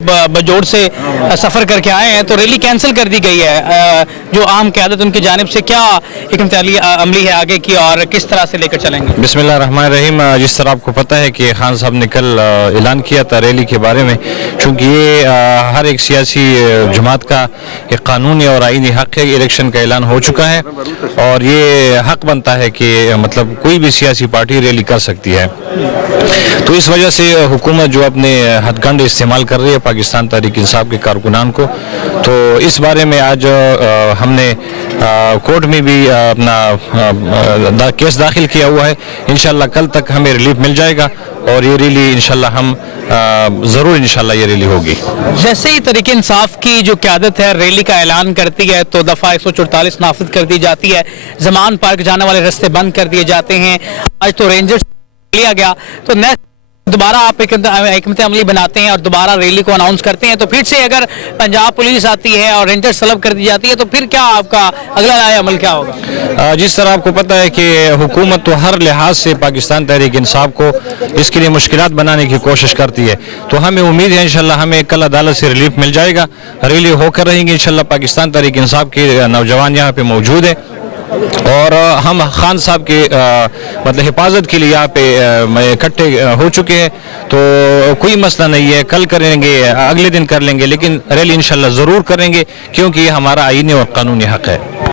بجوڑ سے سفر کر کے آئے ہیں تو ریلی کینسل کر دی گئی ہے، جو عام قیادت ان کی جانب سے کیا حکمت عملی ہے آگے کی اور کس طرح سے لے کر چلیں گے؟ بسم اللہ الرحمن الرحیم۔ جس طرح آپ کو پتہ ہے کہ خان صاحب نے کل اعلان کیا تھا ریلی کے بارے میں، چونکہ یہ ہر ایک سیاسی جماعت کا ایک قانونی اور آئینی حق ہے، الیکشن کا اعلان ہو چکا ہے اور یہ حق بنتا ہے کہ مطلب کوئی بھی سیاسی پارٹی ریلی کر سکتی ہے۔ تو اس وجہ سے حکومت جو اپنے ہتھ کنڈے استعمال کر رہی ہے پاکستان تحریک انصاف کے کارکنان کو، تو اس بارے میں آج ہم نے کورٹ میں بھی اپنا کیس داخل کیا ہوا ہے۔ انشاءاللہ کل تک ہمیں ریلیف مل جائے گا اور یہ ریلی انشاءاللہ ہم ضرور انشاءاللہ یہ ریلی ہوگی۔ جیسے ہی تحریک انصاف کی جو قیادت ہے ریلی کا اعلان کرتی ہے تو دفعہ 144 نافذ کر دی جاتی ہے، زمان پارک جانے والے راستے بند کر دیے جاتے ہیں۔ آج تو رینجرز لیا گیا تو دوبارہ آپ حکمت عملی بناتے ہیں اور دوبارہ ریلی کو اناؤنس کرتے ہیں، تو پھر سے اگر پنجاب پولیس آتی ہے اور رینجر سلب کر دی جاتی ہے تو پھر کیا آپ کا اگلا عمل کیا ہوگا؟ جس طرح آپ کو پتہ ہے کہ حکومت تو ہر لحاظ سے پاکستان تحریک انصاف کو اس کے لیے مشکلات بنانے کی کوشش کرتی ہے، تو ہمیں امید ہے انشاءاللہ ہمیں کل عدالت سے ریلیف مل جائے گا، ریلی ہو کر رہیں گے انشاءاللہ۔ پاکستان تحریک انصاف کے نوجوان یہاں پہ موجود ہیں اور ہم خان صاحب کے مطلب حفاظت کے لیے یہاں پہ اکٹھے ہو چکے ہیں، تو کوئی مسئلہ نہیں ہے، کل کریں گے، اگلے دن کر لیں گے، لیکن ریلی انشاءاللہ ضرور کریں گے کیونکہ یہ ہمارا آئینی اور قانونی حق ہے۔